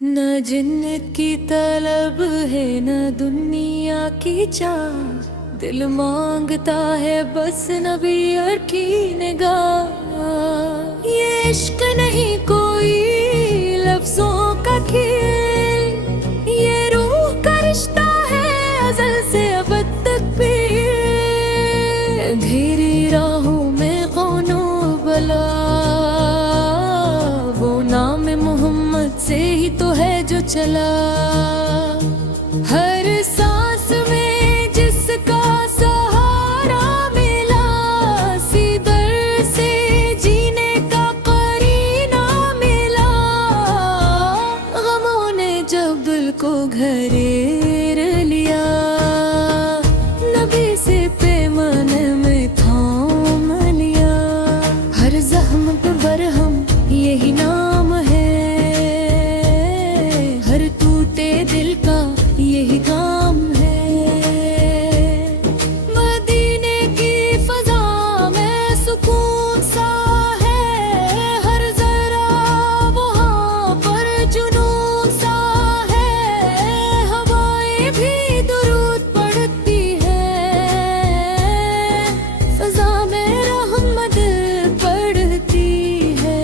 न जिन्नत की तलब है न दुनिया की चाह, दिल मांगता है बस नबी और की निगाह। ये इश्क नहीं कोई लफ्जों का खेल, ये रूह का रिश्ता है अज़ल से अब तक भी। अंधेरी राहों में कौनो बला, वो नाम मोहम्मद से ही तो है जो चला। हर सांस में जिसका सहारा मिला, सीदर से जीने का करीना मिला। गमों ने जब दिल को घेर लिया, नबी से पैमान में थाम लिया। हर जख्म पे बरहम यही नाम है, हर टूटे दिल का यही काम है। मदीने की फजा में सुकून सा है, हर जरा वहाँ पर जुनून सा है। हवाएं भी दुरूद पढ़ती है, फजा में रहमत पढ़ती है।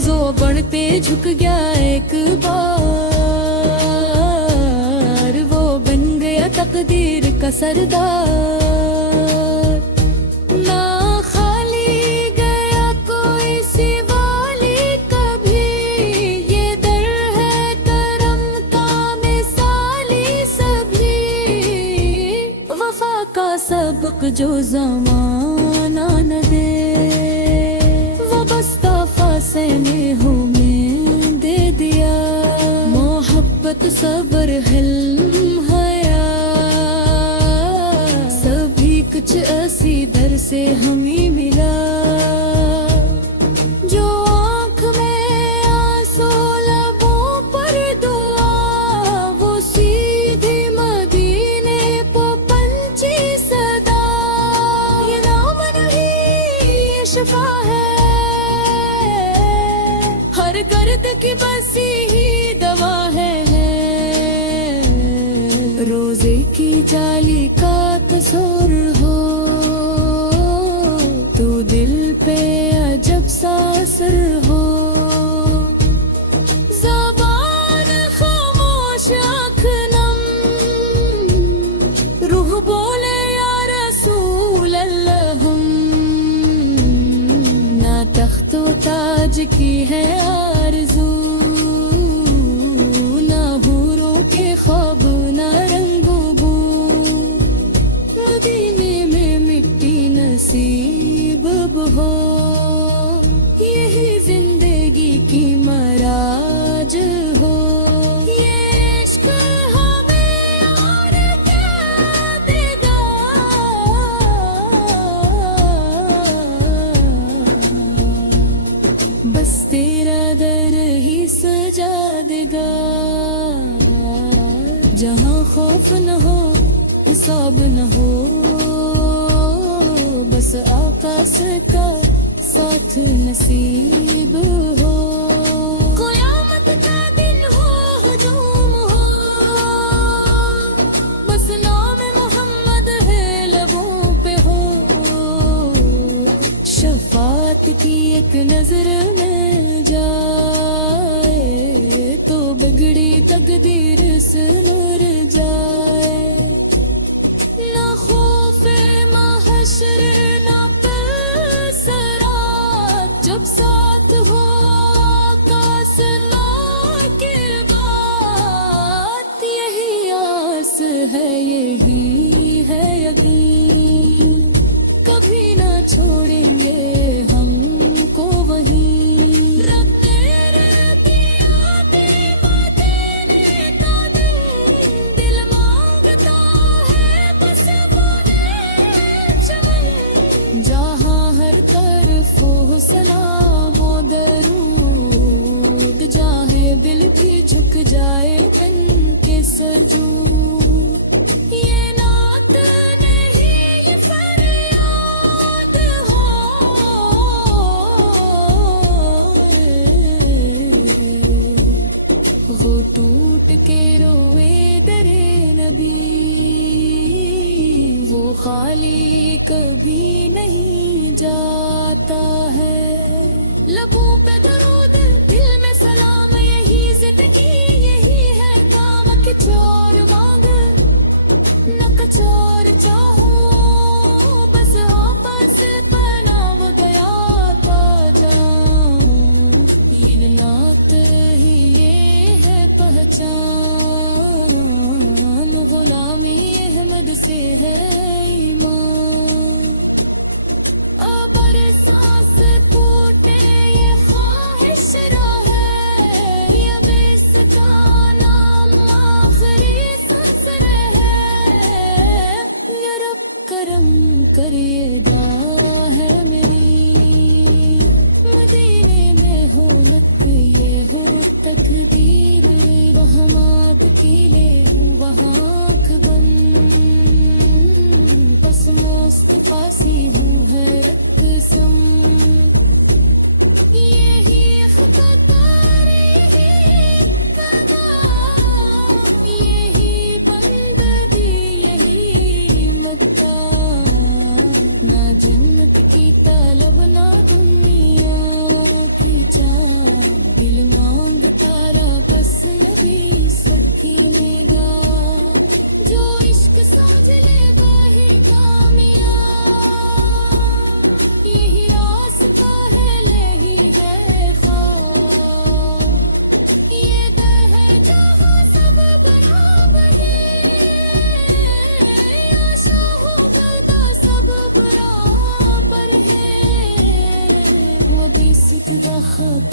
जो बड़ पे झुक गया एक बार, वो बन गया तकदीर का सरदार। ना खाली गया कोई सिवाली कभी, ये दर है करम का मिसाली सभी। वफा का सबक जो ज़माना न दे, वो बस तोहफा से नेहों में दे दिया। मोहब्बत सब्र हिल्म हया, सभी कुछ ऐसी दर से हमें मिला। जो आँख में आंसू लबों पर दुआ, वो सीधी मदीने पे पंछी सदा। ये नाम नहीं ये शिफा है, हर गर्द की बसी ही दवा है। रोजे की जाली का कसूर हो, तू दिल पे अजब सा असर हो। ज़बान खामोश आँख नम, रूह बोले या रसूल अल्लाह हम। ना तख्त व ताज की है आरज़ू, ना हूरों के ख्वाब ना रंगो बू। मदीने में मिट्टी नसीब अब हो, यही जिंदगी की मराज हो। ये इश्क हमें और क्या देगा, बस तेरा दर ही सजा देगा। जहाँ खौफ न हो हिसाब न हो, बस आकाश का साथ नसीब हो। क़यामत का दिन हो हुजूम हो, बस नाम मोहम्मद है लबों पे हो। शफात की एक नजर में जाए, तो बिगड़ी तकदीर सुधर जाए। ना खौफे महशर ना सरात, जब साथ हो आकाश ना के बात। यही आस है यही है यकीन, कभी ना छोड़ेंगे हमको वहीं। जहाँ हर तरफ हो सलाम व दरूद, चाहे दिल भी झुक जाए बन के सजूद। ये नात नहीं ये फरियाद हो, को टूट के रोए दरे नबी, वो खाली कभी नहीं जाता है। लबों पे दरूद, दिल में सलाम, यही जिंदगी यही है काम। के चोर मांग न कचोर चाहो, बस आपस पनाव गया ताजान। इन नात ही ये है पहचान, गुलामी अहमद से है ईमान। अबर सांस फूटे ये ख्वाहिश है, अब इसका नाम आखिरी सांस है। या रब करम करिए दुआ है मेरी, मदीने में हो लग ये हो तकदीर। वहाँ माट की ले वहाँ आँख बंद, बस मुस्तफा सी हूँ है रत्सम। यही ख़बर यही पैगाम, यही बंदगी यही मद्दा। ना जन्नत की तलब ना दुनिया की चाह, दिल मांगता रहा बस नबी सखी निगाह। जो इश्क समझ ले वही कामयाब, यही रास्ता है यही है ख्वाब। ये दर है जहाँ सब बराबर है, आशा हो करता सब बराबर है। वो भी सितवा खत